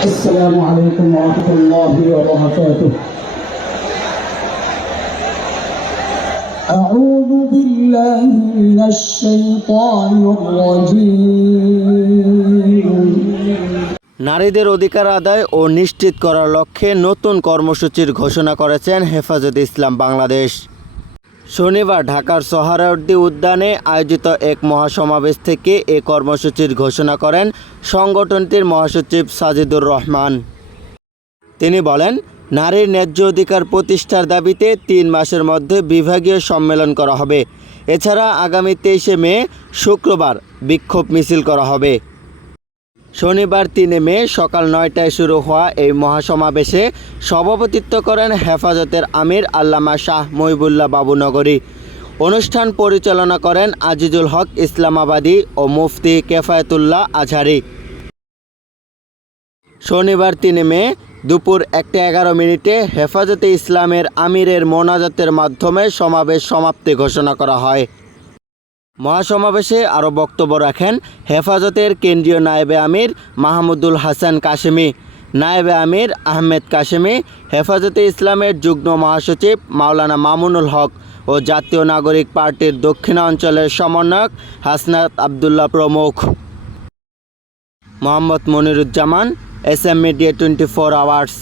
السلام عليكم ورحمة الله وبركاته. أعوذ بالله من الشيطان الرجيم. নারীদের অধিকার আদায় ও নিশ্চিত করার লক্ষ্যে নতুন কর্মসূচির ঘোষণা করেছেন হেফাজতে ইসলাম বাংলাদেশ। শনিবার ঢাকার সোহরাওয়ার্দী উদ্যানে আয়োজিত এক মহাসমাবেশ থেকে এ কর্মসূচির ঘোষণা করেন সংগঠনটির মহাসচিব সাজিদুর রহমান। তিনি বলেন, নারীর ন্যায্য অধিকার প্রতিষ্ঠার দাবিতে 3 মাসের মধ্যে বিভাগীয় সম্মেলন করা হবে। এছাড়া আগামী 23শে মে শুক্রবার বিক্ষোভ মিছিল করা হবে। শনিবার 3 মে সকাল 9টায় শুরু হওয়া এই মহাসমাবেশে সভাপতিত্ব করেন হেফাজতের আমির আল্লামা শাহ মহিবুল্লাহ বাবুনগরী। অনুষ্ঠান পরিচালনা করেন আজিজুল হক ইসলামাবাদী ও মুফতি কেফায়েতুল্লাহ আজহারি। শনিবার 3 মে দুপুর 1:11 হেফাজতে ইসলামের আমিরের মোনাজাতের মাধ্যমে সমাবেশ সমাপ্তি ঘোষণা করা হয়। মহাসমাবেশে আরও বক্তব্য রাখেন হেফাজতের কেন্দ্রীয় নায়েবে আমির মাহমুদুল হাসান কাশেমি, নায়েবে আমির আহমেদ কাশেমি, হেফাজতে ইসলামের যুগ্ম মহাসচিব মাওলানা মামুনুল হক ও জাতীয় নাগরিক পার্টির দক্ষিণাঞ্চলের সমন্বয়ক হাসনাত আবদুল্লাহ প্রমুখ। Mohammad Moniruzzaman, SM media 24 hours.